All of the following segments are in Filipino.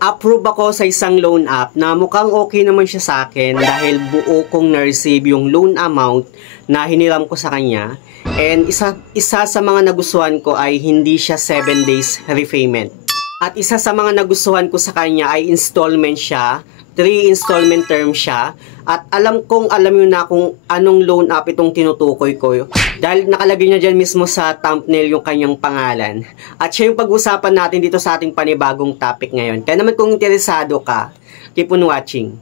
approve ako sa isang loan app na mukhang okay naman siya sa akin dahil buo kong na-receive yung loan amount na hiniram ko sa kanya. And isa sa mga nagustuhan ko ay hindi siya 7 days repayment. At isa sa mga nagustuhan ko sa kanya ay installment siya, 3 installment term siya. At alam nyo na kung anong loan app itong tinutukoy ko. Dahil nakalagay niya dyan mismo sa thumbnail yung kanyang pangalan. At siya yung pag-usapan natin dito sa ating panibagong topic ngayon. Kaya naman kung interesado ka, keep on watching.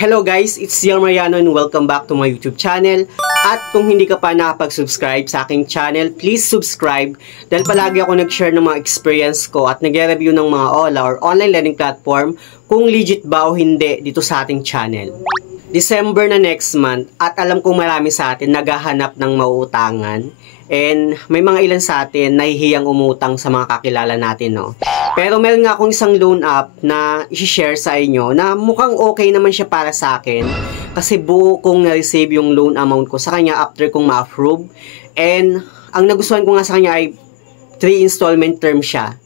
Hello guys, it's Ziel Mariano and welcome back to my YouTube channel. At kung hindi ka pa nakapag-subscribe sa aking channel, please subscribe dahil palagi ako nag-share ng mga experience ko at nag-review ng mga OLA or online learning platform kung legit ba o hindi dito sa ating channel. December na next month at alam kong marami sa atin naghahanap ng mauutangan and may mga ilan sa atin nahihiyang umutang sa mga kakilala natin, no? Pero meron nga akong isang loan app na i-share sa inyo na mukhang okay naman siya para sa akin kasi buo kong na-receive yung loan amount ko sa kanya after kong ma-approve. And ang nagustuhan ko nga sa kanya ay 3 installment term siya.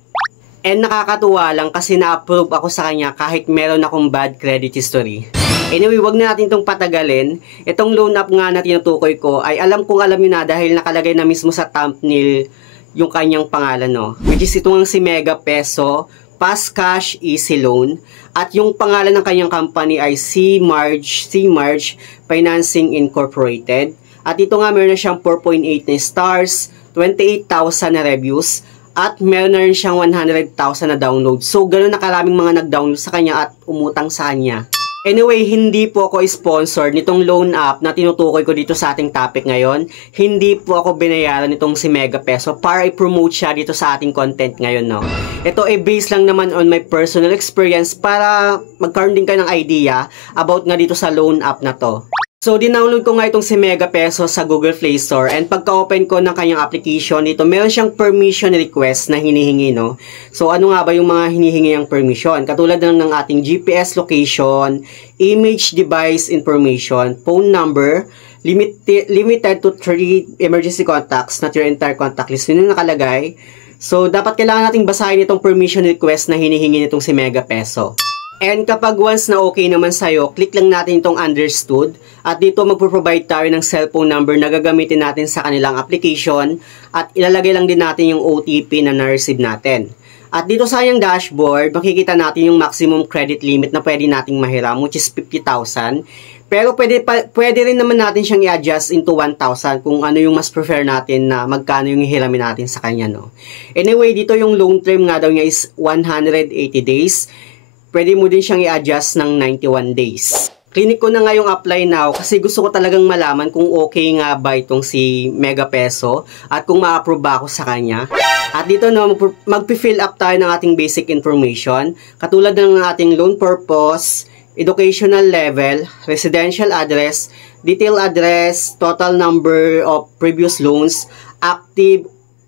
And nakakatuwa lang kasi na-approve ako sa kanya kahit meron akong bad credit history. Anyway, wag na natin itong patagalin. Itong loan app nga na tinutukoy ko ay alam nyo na dahil nakalagay na mismo sa thumbnail yung kanyang pangalan, no? Which is itong si Mega Peso, Fast Cash Easy Loan. At yung pangalan ng kanyang company ay C-Marge Financing Incorporated. At ito nga meron na siyang 4.8 na stars, 28,000 na reviews, at meron na rin siyang 100,000 na download. So, ganoon na karaming mga nag-download sa kanya at umutang sa kanya. Anyway, hindi po ako sponsor nitong loan app na tinutukoy ko dito sa ating topic ngayon. Hindi po ako binayaran nitong si Mega Peso para i-promote siya dito sa ating content ngayon, no? Ito ay based lang naman on my personal experience para magkaroon din kayo ng idea about nga dito sa loan app na to. So, dinownload ko nga itong si Mega Peso sa Google Play Store and pagka-open ko ng kanyang application dito, meron siyang permission request na hinihingi, no? So, ano nga ba yung mga hinihingi ang permission? Katulad ng ating GPS location, image device information, phone number, limited to 3 emergency contacts, not your entire contact list. Yun yung nakalagay. So, dapat kailangan nating basahin itong permission request na hinihingi nitong si Mega Peso. And kapag once na okay naman sa'yo, click lang natin itong understood. At dito magpo-provide tayo ng cellphone number na gagamitin natin sa kanilang application. At ilalagay lang din natin yung OTP na na-receive natin. At dito sa kanyang dashboard, makikita natin yung maximum credit limit na pwede nating mahiram, which is 50,000. Pero pwede rin naman natin siyang i-adjust into 1,000 kung ano yung mas prefer natin na magkano yung hihiramin natin sa kanya, no? Anyway, dito yung loan term nga daw niya is 180 days. Pwede mo din siyang i-adjust ng 91 days. Clinic ko na nga yung apply now kasi gusto ko talagang malaman kung okay nga ba itong si Mega Peso at kung ma-approve ba ako sa kanya. At dito no, mag-fill up tayo ng ating basic information katulad ng ating loan purpose, educational level, residential address, detail address, total number of previous loans,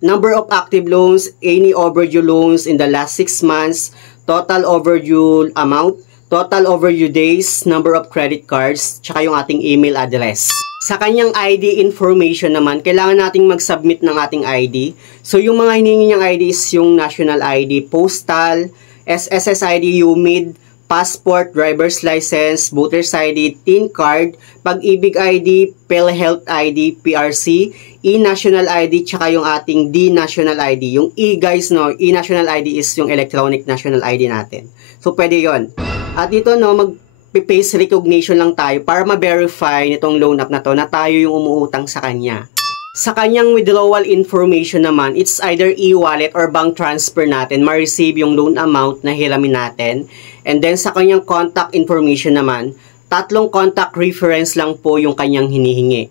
number of active loans, any overdue loans in the last 6 months, total overdue amount, total overdue days, number of credit cards, tsaka yung ating email address. Sa kanyang ID information naman, kailangan nating mag-submit ng ating ID. So, yung mga hinihingi niyang ID is yung national ID, postal, SSS ID, UMID, passport, driver's license, voter's ID, TIN card, Pag-ibig ID, PhilHealth ID, PRC, E-National ID, tsaka yung ating D-National ID. Yung E guys, no, E-National ID is yung electronic national ID natin. So, pwede yon. At dito, no, mag-face recognition lang tayo para ma-verify nitong loan app na to na tayo yung umuutang sa kanya. Sa kanyang withdrawal information naman, it's either e-wallet or bank transfer natin ma-receive yung loan amount na hiramin natin. And then sa kanyang contact information naman, 3 contact reference lang po yung kanyang hinihingi.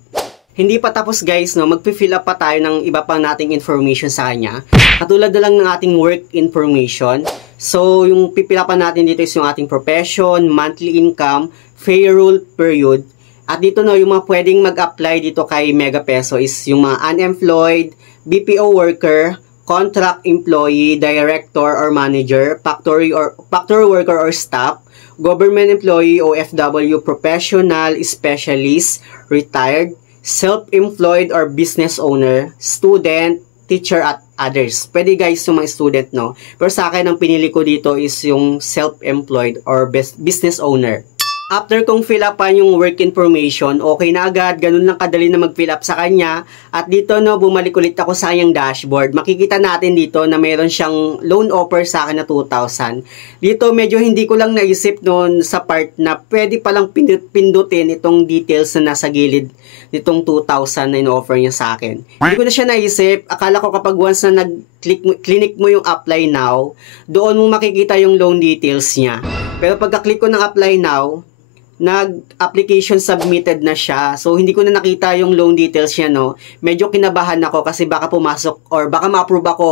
Hindi pa tapos guys, no, magpi-fill up pa tayo ng iba pang nating information sa kanya. Katulad na lang ng ating work information. So, yung pipilapan natin dito is yung ating profession, monthly income, payroll period. At dito no, yung mga pwedeng mag-apply dito kay Mega Peso is yung mga unemployed, BPO worker, contract employee, director or manager, factory worker or staff, government employee, OFW, professional, specialist, retired, self-employed or business owner, student, teacher, at others. Pwede guys yung mga student, no? Pero sa akin, ang pinili ko dito is yung self-employed or business owner. After kong fill upan yung work information, okay na agad, ganun lang kadali na mag-fill up sa kanya. At dito, no, bumalik ulit ako sa kanyang dashboard. Makikita natin dito na mayroon siyang loan offer sa akin na 2,000. Dito, medyo hindi ko lang naisip noon sa part na pwede palang pindutin itong details na nasa gilid nitong 2,000 na in-offer niya sa akin. Hindi ko na siya naisip. Akala ko kapag once na click mo yung apply now, doon mo makikita yung loan details niya. Pero pagka-click ko ng apply now, nag-application submitted na siya. So, hindi ko na nakita yung loan details niya, no. Medyo kinabahan ako kasi baka pumasok or baka ma-approve ako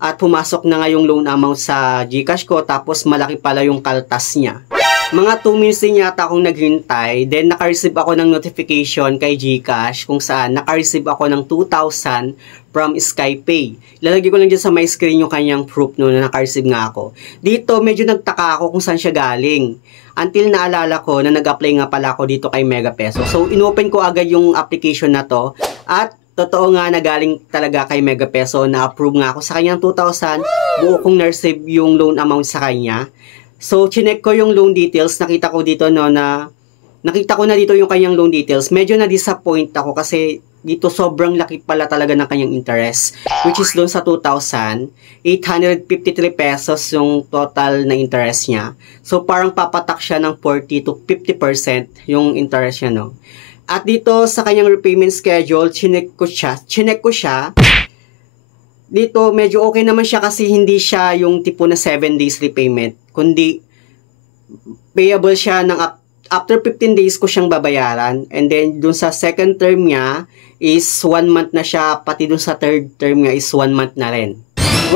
at pumasok na nga yung loan amount sa GCash ko tapos malaki pala yung kaltas niya. Mga 2 minutes din yata akong naghintay. Then, naka-receive ako ng notification kay GCash kung saan naka-receive ako ng 2,000 from Skypay. Lalagay ko lang dyan sa my screen yung kanyang proof no, na naka-receive nga ako. Dito, medyo nagtaka ako kung saan siya galing. Until naalala ko na nag-apply nga pala ako dito kay Mega Peso. So, inopen ko agad yung application na to. At totoo nga na galing talaga kay Mega Peso. Na-approve nga ako sa kanyang 2,000. Buo kong na-receive yung loan amount sa kanya. So, chinek ko yung loan details. Nakita ko dito no na nakita ko na dito yung kanyang loan details. Medyo na-disappoint ako kasi dito sobrang laki pala talaga ng kanyang interest. Which is doon sa 2,000, 853 pesos yung total na interest niya. So, parang papatak siya ng 40 to 50% yung interest niya, no? At dito sa kanyang repayment schedule, chinek ko siya. Dito, medyo okay naman siya kasi hindi siya yung tipo na 7 days repayment. Kundi, payable siya ng after 15 days ko siyang babayaran. And then, dun sa second term niya is 1 month na siya. Pati dun sa third term niya is 1 month na rin.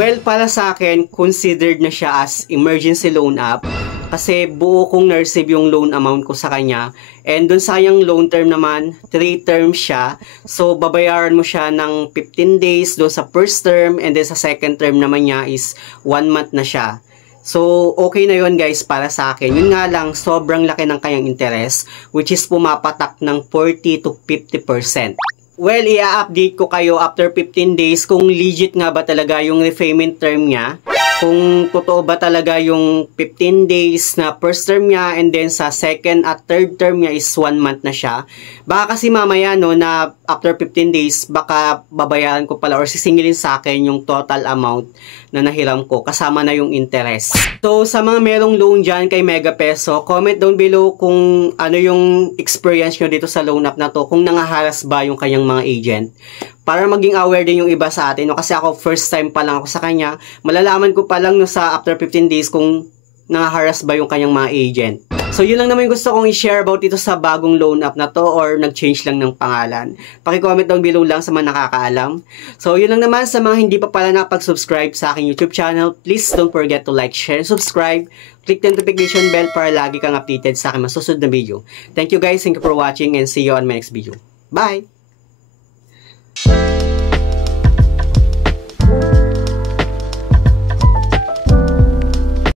Well, para sa akin, considered na siya as emergency loan app. Kasi buo kong na-receive yung loan amount ko sa kanya. And dun sa kanyang loan term naman, 3 terms siya. So, babayaran mo siya ng 15 days dun sa first term. And then sa second term naman niya is 1 month na siya. So, okay na yun guys para sa akin. Yun nga lang, sobrang laki ng kanyang interest. Which is pumapatak ng 40 to 50%. Well, i-update ko kayo after 15 days kung legit nga ba talaga yung repayment term niya. Kung totoo ba talaga yung 15 days na first term niya and then sa second at third term niya is 1 month na siya. Baka kasi mamaya no na after 15 days baka babayaran ko pala or sisingilin sa akin yung total amount na nahiram ko kasama na yung interest. So sa mga merong loan dyan kay Mega Peso, comment down below kung ano yung experience nyo dito sa loan app na to. Kung nangaharas ba yung kanyang mga agent. Para maging aware din yung iba sa atin. No? Kasi ako first time pa lang ako sa kanya. Malalaman ko pa lang no, sa after 15 days kung nangaharas ba yung kanyang mga agent. So yun lang naman yung gusto kong i-share about dito sa bagong loan app na to or nag-change lang ng pangalan. Paki-comment down below lang sa mga nakakaalam. So yun lang naman sa mga hindi pa pala nakapag-subscribe sa aking YouTube channel. Please don't forget to like, share, and subscribe. Click the notification bell para lagi kang updated sa aking masusunod na video. Thank you guys, thank you for watching and see you on my next video. Bye!